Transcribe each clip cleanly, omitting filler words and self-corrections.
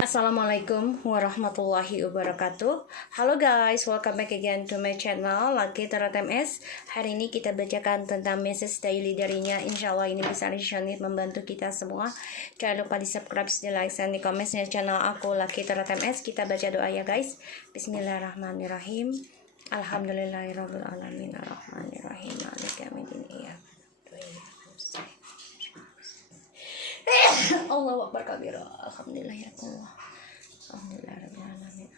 Assalamualaikum warahmatullahi wabarakatuh. Halo guys, welcome back again to my channel Lucky Tarot MS. Hari ini kita bacakan tentang message daily darinya. Insya Allah ini bisa resonate membantu kita semua. Jangan lupa di subscribe, di like, dan di komen channel aku Lucky Tarot MS. Kita baca doa ya guys. Bismillahirrahmanirrahim. Alhamdulillahirabbil alamin arrahmanirrahim maliki yaumiddin. Allahu akbar kabira. Alhamdulillah ya Allah. Alhamdulillah rabbil alamin.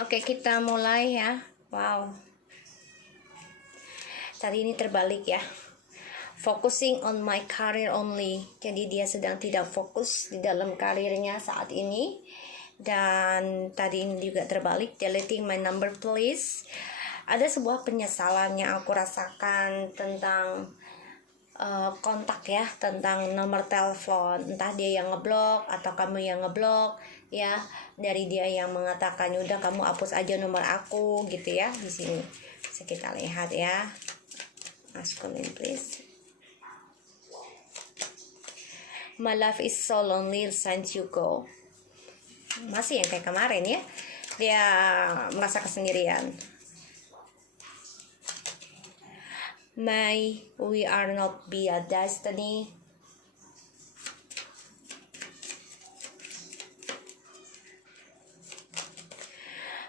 Oke, kita mulai ya. Wow. Tadi ini terbalik ya. Focusing on my career only. Jadi dia sedang tidak fokus di dalam karirnya saat ini. Dan tadi ini juga terbalik, deleting my number please. Ada sebuah penyesalan yang aku rasakan tentang kontak ya, tentang nomor telepon. Entah dia yang ngeblok atau kamu yang ngeblok ya. Dari dia yang mengatakan udah kamu hapus aja nomor aku gitu ya. Di sini bisa kita lihat ya. Maskulin please. My life is so lonely since you go. Masih yang kayak kemarin ya, dia merasa kesendirian. May we are not be a destiny.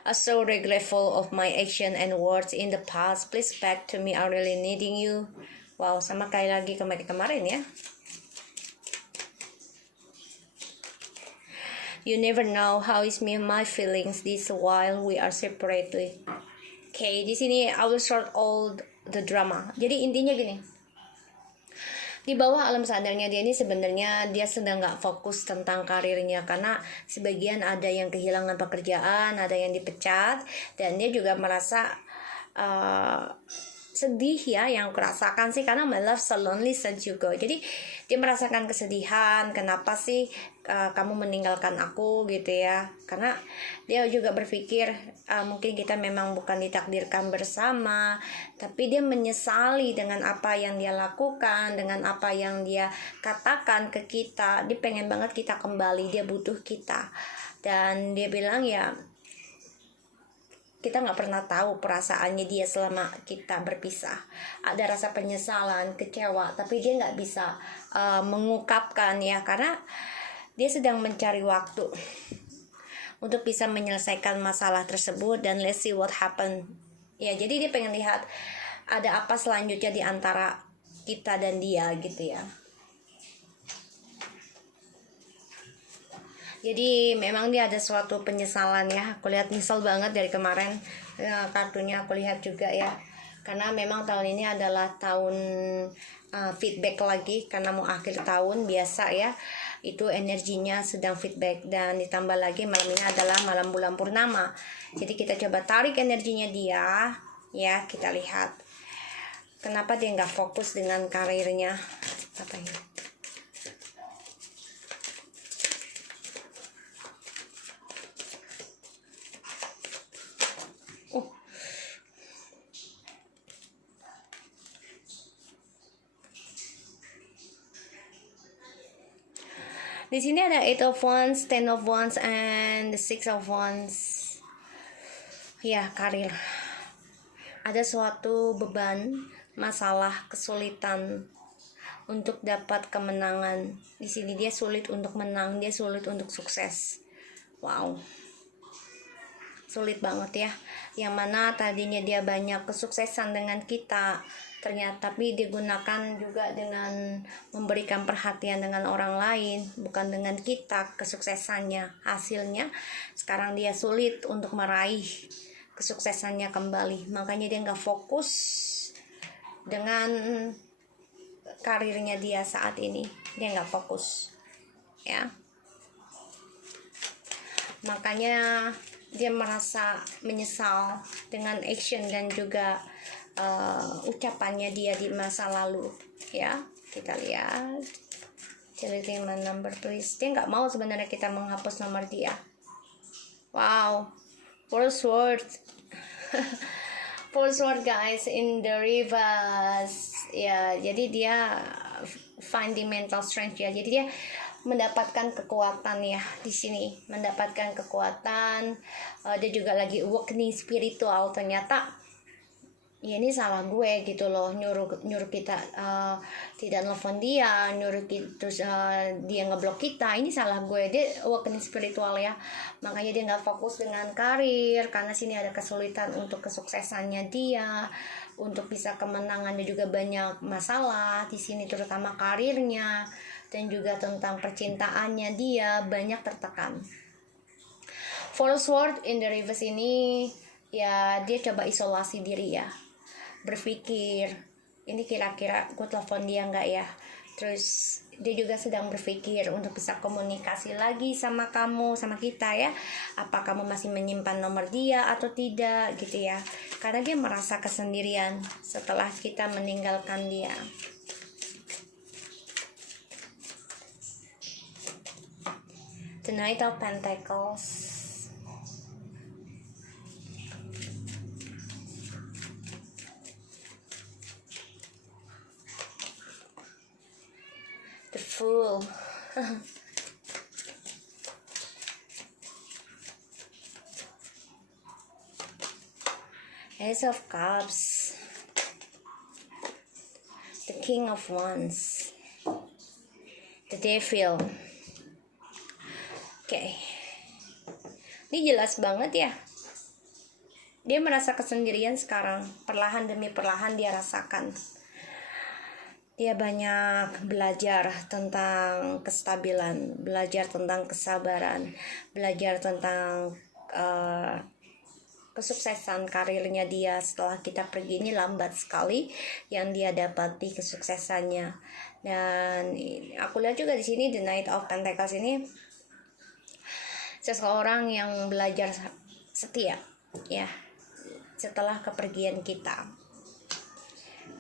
I'm so regretful of my action and words in the past. Please back to me, I'm really needing you. Wow, sama kayak lagi kemarin ya. You never know how is me and my feelings this while we are separately. Okay, di sini I will short all the drama. Jadi intinya gini. Di bawah alam sadarnya dia ini sebenarnya dia sedang nggak fokus tentang karirnya karena sebagian ada yang kehilangan pekerjaan, ada yang dipecat, dan dia juga merasa sedih ya, yang kurasakan sih karena my love so lonely since you go. Jadi dia merasakan kesedihan, kenapa sih kamu meninggalkan aku gitu ya. Karena dia juga berpikir mungkin kita memang bukan ditakdirkan bersama, tapi dia menyesali dengan apa yang dia lakukan, dengan apa yang dia katakan ke kita. Dia pengen banget kita kembali, dia butuh kita. Dan dia bilang ya, kita nggak pernah tahu perasaannya dia selama kita berpisah. Ada rasa penyesalan, kecewa, tapi dia nggak bisa mengungkapkan ya, karena dia sedang mencari waktu untuk bisa menyelesaikan masalah tersebut. Dan let's see what happen ya. Jadi dia pengen lihat ada apa selanjutnya di antara kita dan dia gitu ya. Jadi memang dia ada suatu penyesalan ya. Aku lihat nyesel banget dari kemarin kartunya aku lihat juga ya. Karena memang tahun ini adalah tahun feedback lagi, karena mau akhir tahun biasa ya. Itu energinya sedang feedback, dan ditambah lagi malam ini adalah malam bulan purnama. Jadi kita coba tarik energinya dia ya, kita lihat. Kenapa dia nggak fokus dengan karirnya? Apa ini? Di sini ada 8 of Wands, 10 of Wands, and the 6 of Wands. Ya, karir. Ada suatu beban, masalah, kesulitan untuk dapat kemenangan. Di sini dia sulit untuk menang, dia sulit untuk sukses. Wow. Sulit banget ya. Yang mana tadinya dia banyak kesuksesan dengan kita, ternyata tapi digunakan juga dengan memberikan perhatian dengan orang lain, bukan dengan kita kesuksesannya. Hasilnya sekarang dia sulit untuk meraih kesuksesannya kembali. Makanya dia nggak fokus dengan karirnya dia saat ini. Dia nggak fokus ya. Makanya dia merasa menyesal dengan action dan juga ucapannya dia di masa lalu ya. Kita lihat, deleting my number please. Dia nggak mau sebenarnya kita menghapus nomor dia. Wow, worst word Full sword guys in the reverse ya, jadi dia finding mental strength ya, jadi dia mendapatkan kekuatan ya di sini, mendapatkan kekuatan. Dia juga lagi awakening spiritual. Ternyata ya ini salah gue gitu loh, nyuruh kita tidak nelfon dia, nyuruh terus dia ngeblok kita. Ini salah gue, dia awakening spiritual ya, makanya dia nggak fokus dengan karir, karena sini ada kesulitan untuk kesuksesannya dia, untuk bisa kemenangan. Dia juga banyak masalah di sini, terutama karirnya dan juga tentang percintaannya dia banyak tertekan. Full sword in the reverse ini ya, dia coba isolasi diri ya, berpikir ini kira-kira gue telepon dia nggak ya. Terus dia juga sedang berpikir untuk bisa komunikasi lagi sama kamu, sama kita ya, apa kamu masih menyimpan nomor dia atau tidak gitu ya, karena dia merasa kesendirian setelah kita meninggalkan dia. The Knight of Pentacles. The Fool. Ace of Cups. The King of Wands. The Devil. Oke. Ini jelas banget ya. Dia merasa kesendirian sekarang. Perlahan demi perlahan dia rasakan. Dia banyak belajar tentang kestabilan, belajar tentang kesabaran, belajar tentang kesuksesan karirnya dia setelah kita pergi. Ini lambat sekali yang dia dapati kesuksesannya. Dan aku lihat juga di sini The Knight of Pentacles ini seseorang yang belajar setia ya setelah kepergian kita.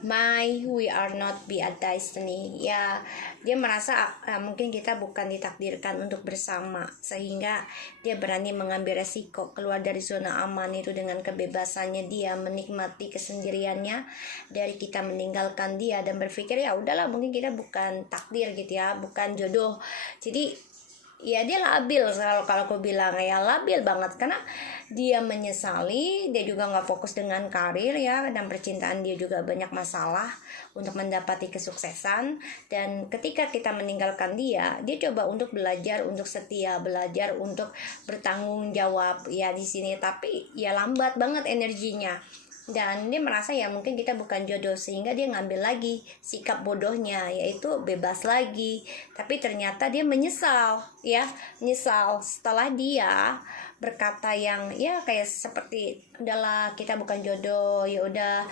We are not be a destiny ya, dia merasa mungkin kita bukan ditakdirkan untuk bersama, sehingga dia berani mengambil resiko keluar dari zona aman itu dengan kebebasannya dia, menikmati kesendiriannya dari kita meninggalkan dia, dan berpikir ya udahlah mungkin kita bukan takdir gitu ya, bukan jodoh. Jadi ya dia labil, kalau aku bilang ya labil banget, karena dia menyesali, dia juga nggak fokus dengan karir ya, dan percintaan dia juga banyak masalah untuk mendapati kesuksesan. Dan ketika kita meninggalkan dia coba untuk belajar untuk setia, belajar untuk bertanggung jawab ya di sini, tapi ya lambat banget energinya. Dan dia merasa ya mungkin kita bukan jodoh, sehingga dia ngambil lagi sikap bodohnya, yaitu bebas lagi. Tapi ternyata dia menyesal ya, menyesal setelah dia berkata yang ya kayak seperti udahlah kita bukan jodoh, ya udah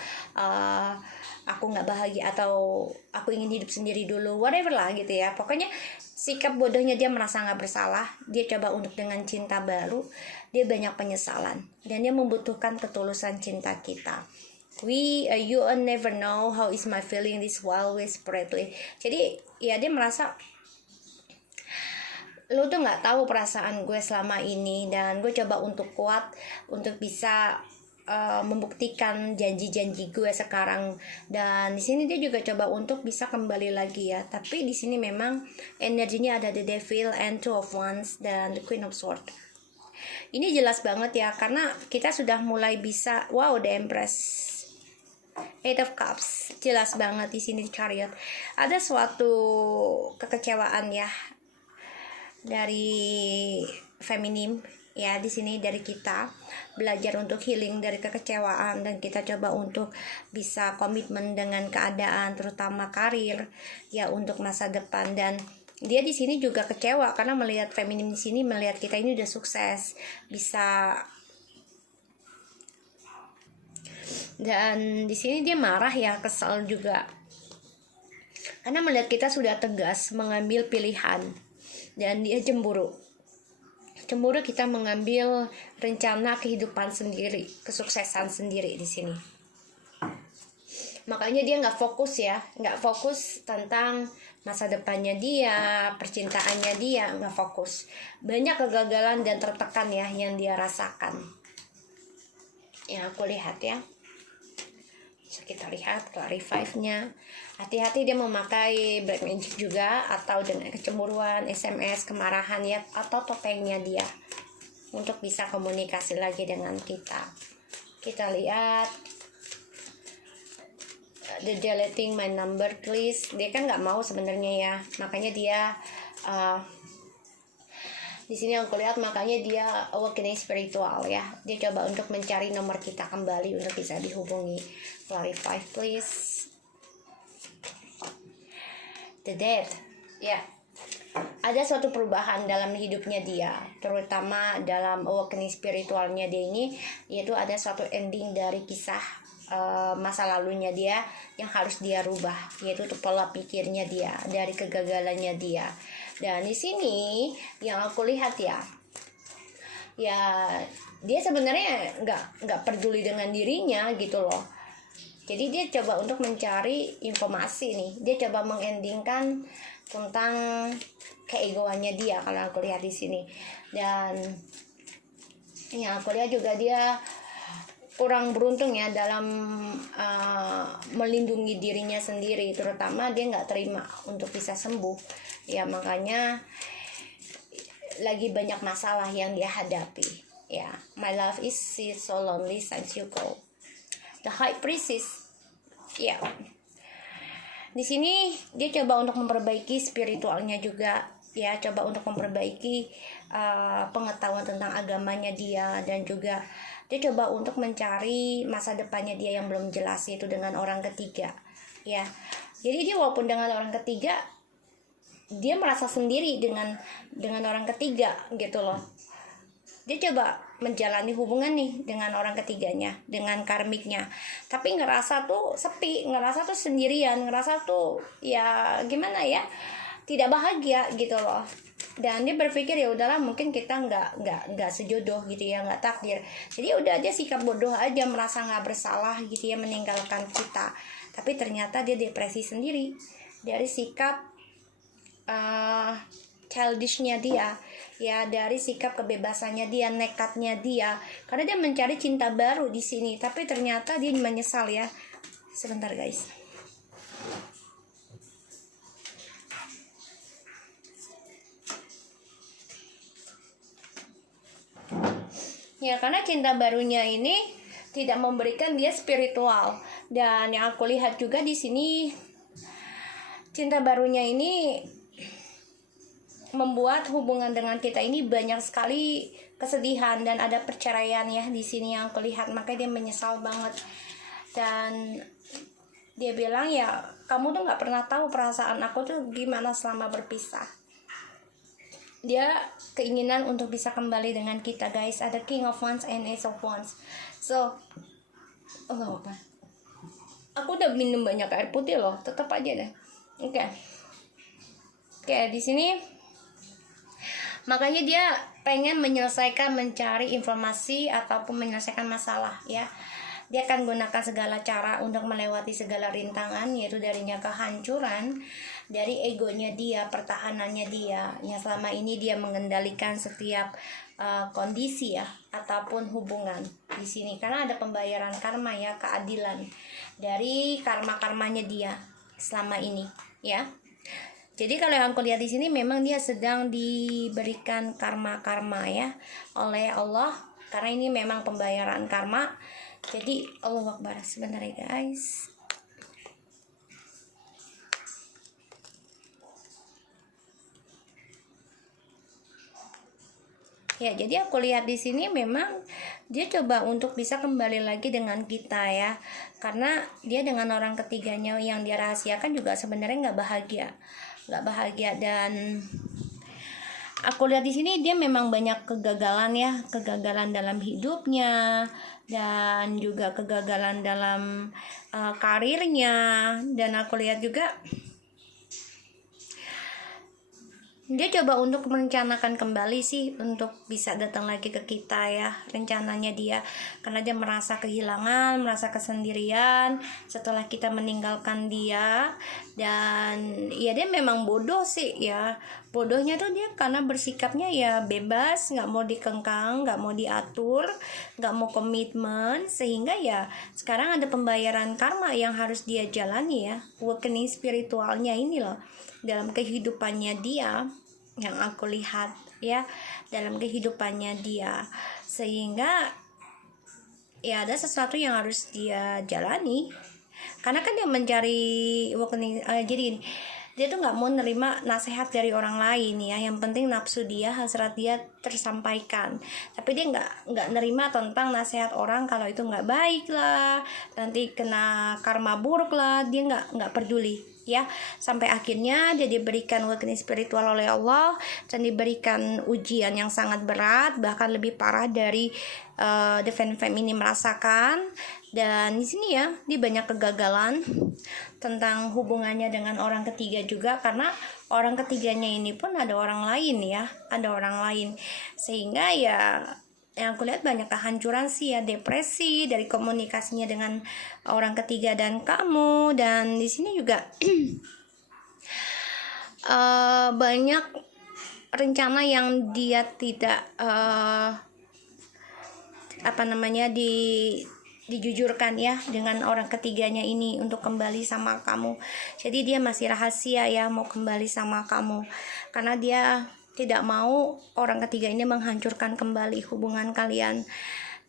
aku nggak bahagia, atau aku ingin hidup sendiri dulu, whatever lah gitu ya. Pokoknya sikap bodohnya dia merasa nggak bersalah, dia coba untuk dengan cinta baru, dia banyak penyesalan, dan dia membutuhkan ketulusan cinta kita. You never know how is my feeling this while we separately. Jadi ya dia merasa lu tuh nggak tahu perasaan gue selama ini, dan gue coba untuk kuat untuk bisa membuktikan janji-janji gue sekarang. Dan di sini dia juga coba untuk bisa kembali lagi ya, tapi di sini memang energinya ada the Devil and Two of Wands dan the Queen of Swords. Ini jelas banget ya, karena kita sudah mulai bisa the Empress, Eight of Cups, jelas banget di sini Chariot. Ada suatu kekecewaan ya dari feminim ya, di sini dari kita belajar untuk healing dari kekecewaan, dan kita coba untuk bisa komitmen dengan keadaan, terutama karir ya, untuk masa depan. Dan dia di sini juga kecewa karena melihat feminim di sini, melihat kita ini udah sukses, bisa. Dan di sini dia marah ya, kesal juga karena melihat kita sudah tegas mengambil pilihan, dan dia cemburu kita mengambil rencana kehidupan sendiri, kesuksesan sendiri di sini. Makanya dia nggak fokus tentang masa depannya dia, percintaannya dia, nggak fokus. Banyak kegagalan dan tertekan ya yang dia rasakan, yang aku lihat ya. Kita lihat clarify-nya. Hati-hati dia memakai black magic juga, atau dengan kecemburuan, SMS, kemarahan ya, atau topengnya dia untuk bisa komunikasi lagi dengan kita. Kita lihat the deleting my number please. Dia kan nggak mau sebenarnya ya, makanya dia di sini aku lihat, makanya dia awakening spiritual ya. Dia coba untuk mencari nomor kita kembali untuk bisa dihubungi. Clarify please. The death ya. Ada suatu perubahan dalam hidupnya dia, terutama dalam awakening spiritualnya dia ini, yaitu ada suatu ending dari kisah masa lalunya dia yang harus dia rubah, yaitu pola pikirnya dia dari kegagalannya dia. Dan di sini yang aku lihat ya dia sebenarnya nggak peduli dengan dirinya gitu loh. Jadi dia coba untuk mencari informasi nih, dia coba mengendingkan tentang keegoannya dia kalau aku lihat di sini. Dan yang aku lihat juga dia kurang beruntung ya dalam melindungi dirinya sendiri, terutama dia nggak terima untuk bisa sembuh ya, makanya lagi banyak masalah yang dia hadapi ya. My love is so lonely since you go. The High Priestess ya. Di sini dia coba untuk memperbaiki spiritualnya juga ya, coba untuk memperbaiki pengetahuan tentang agamanya dia, dan juga dia coba untuk mencari masa depannya dia yang belum jelas, yaitu dengan orang ketiga ya. Jadi dia walaupun dengan orang ketiga, dia merasa sendiri dengan orang ketiga gitu loh. Dia coba menjalani hubungan nih dengan orang ketiganya, dengan karmiknya, tapi ngerasa tuh sepi, ngerasa tuh sendirian, ngerasa tuh ya gimana ya, tidak bahagia gitu loh. Dan dia berpikir ya udahlah, mungkin kita nggak sejodoh gitu ya, nggak takdir. Jadi udah dia sikap bodoh aja, merasa nggak bersalah gitu ya meninggalkan kita. Tapi ternyata dia depresi sendiri dari sikap childishnya dia ya, dari sikap kebebasannya dia, nekatnya dia, karena dia mencari cinta baru di sini. Tapi ternyata dia menyesal ya. Sebentar guys. Ya, karena cinta barunya ini tidak memberikan dia spiritual. Dan yang aku lihat juga di sini, cinta barunya ini membuat hubungan dengan kita ini banyak sekali kesedihan dan ada perceraian ya di sini yang aku lihat. Makanya dia menyesal banget. Dan dia bilang ya, kamu tuh nggak pernah tahu perasaan aku tuh gimana selama berpisah. Dia keinginan untuk bisa kembali dengan kita guys. Ada King of Wands and Ace of Wands. So nggak apa, aku udah minum banyak air putih loh, tetap aja deh. Oke, di sini makanya dia pengen menyelesaikan, mencari informasi ataupun menyelesaikan masalah ya. Dia akan gunakan segala cara untuk melewati segala rintangan, yaitu darinya kehancuran, dari egonya dia, pertahanannya dia, yang selama ini dia mengendalikan setiap kondisi ya, ataupun hubungan di sini. Karena ada pembayaran karma ya, keadilan dari karma-karmanya dia selama ini ya. Jadi kalau yang aku lihat di sini, memang dia sedang diberikan karma-karma ya oleh Allah, karena ini memang pembayaran karma. Jadi Allahu Akbar. Sebentar ya guys. Ya, jadi aku lihat di sini memang dia coba untuk bisa kembali lagi dengan kita ya, karena dia dengan orang ketiganya yang dia rahasiakan juga sebenarnya nggak bahagia. Dan aku lihat di sini dia memang banyak kegagalan ya, kegagalan dalam hidupnya, dan juga kegagalan dalam karirnya. Dan aku lihat juga dia coba untuk merencanakan kembali sih untuk bisa datang lagi ke kita ya, rencananya dia, karena dia merasa kehilangan, merasa kesendirian setelah kita meninggalkan dia. Dan ya dia memang bodoh sih ya, bodohnya tuh dia karena bersikapnya ya bebas, nggak mau dikengkang, nggak mau diatur, nggak mau komitmen, sehingga ya sekarang ada pembayaran karma yang harus dia jalani ya, awakening spiritualnya ini loh dalam kehidupannya dia, yang aku lihat ya, dalam kehidupannya dia, sehingga ya ada sesuatu yang harus dia jalani, karena kan dia mencari awakening. Jadi gini, dia tuh nggak mau nerima nasihat dari orang lain ya, yang penting nafsu dia, hasrat dia tersampaikan, tapi dia nggak nerima tentang nasihat orang kalau itu nggak baik lah, nanti kena karma buruk lah, dia nggak peduli ya, sampai akhirnya dia diberikan awakening spiritual oleh Allah dan diberikan ujian yang sangat berat, bahkan lebih parah dari The Fan Fam ini merasakan. Dan di sini ya dia banyak kegagalan tentang hubungannya dengan orang ketiga juga, karena orang ketiganya ini pun ada orang lain ya, ada orang lain, sehingga ya yang aku lihat banyak kehancuran sih ya, depresi dari komunikasinya dengan orang ketiga dan kamu. Dan di sini juga banyak rencana yang dia tidak dijujurkan ya dengan orang ketiganya ini untuk kembali sama kamu. Jadi dia masih rahasia ya mau kembali sama kamu, karena dia tidak mau orang ketiga ini menghancurkan kembali hubungan kalian.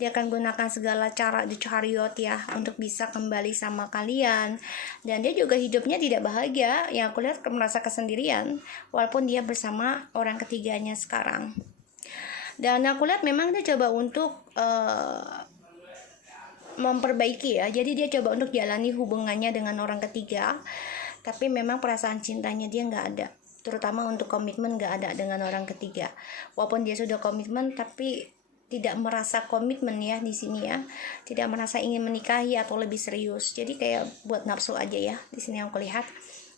Dia akan gunakan segala cara di chariot ya untuk bisa kembali sama kalian. Dan dia juga hidupnya tidak bahagia, yang aku lihat merasa kesendirian walaupun dia bersama orang ketiganya sekarang. Dan aku lihat memang dia coba untuk memperbaiki ya, jadi dia coba untuk jalani hubungannya dengan orang ketiga, tapi memang perasaan cintanya dia nggak ada, terutama untuk komitmen nggak ada dengan orang ketiga. Walaupun dia sudah komitmen tapi tidak merasa komitmen ya di sini ya, tidak merasa ingin menikahi atau lebih serius, jadi kayak buat nafsu aja ya di sini yang aku lihat.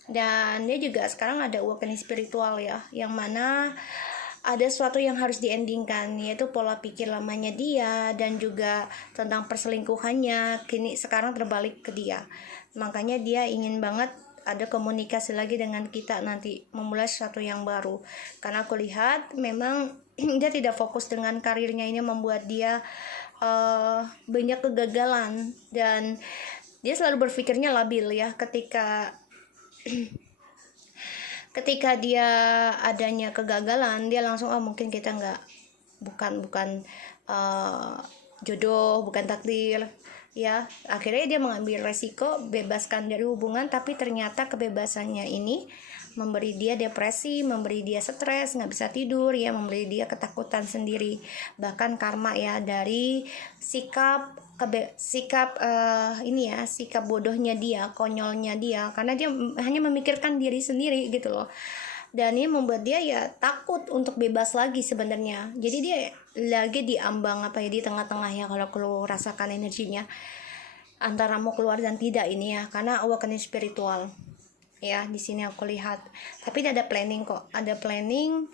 Dan dia juga sekarang ada awakening spiritual ya, yang mana ada sesuatu yang harus diendingkan, yaitu pola pikir lamanya dia dan juga tentang perselingkuhannya kini sekarang terbalik ke dia. Makanya dia ingin banget ada komunikasi lagi dengan kita nanti, memulai sesuatu yang baru, karena aku lihat memang dia tidak fokus dengan karirnya, ini membuat dia banyak kegagalan. Dan dia selalu berpikirnya labil ya, ketika dia adanya kegagalan, dia langsung mungkin kita bukan jodoh, bukan takdir ya. Akhirnya dia mengambil resiko bebaskan dari hubungan, tapi ternyata kebebasannya ini memberi dia depresi, memberi dia stres, nggak bisa tidur ya, memberi dia ketakutan sendiri, bahkan karma ya dari sikap bodohnya dia, konyolnya dia, karena dia hanya memikirkan diri sendiri gitu loh. Dan ini membuat dia ya takut untuk bebas lagi sebenarnya. Jadi dia lagi diambang di tengah-tengah ya, kalau aku rasakan energinya antara mau keluar dan tidak ini ya, karena awakening spiritual ya di sini aku lihat. Tapi ada planning kok, ada planning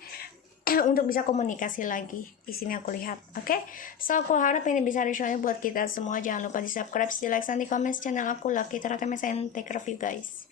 untuk bisa komunikasi lagi di sini aku lihat. Oke, so aku harap ini bisa resonate buat kita semua. Jangan lupa di subscribe, di like, dan di comment channel aku. Lucky Tara, and take care of you guys.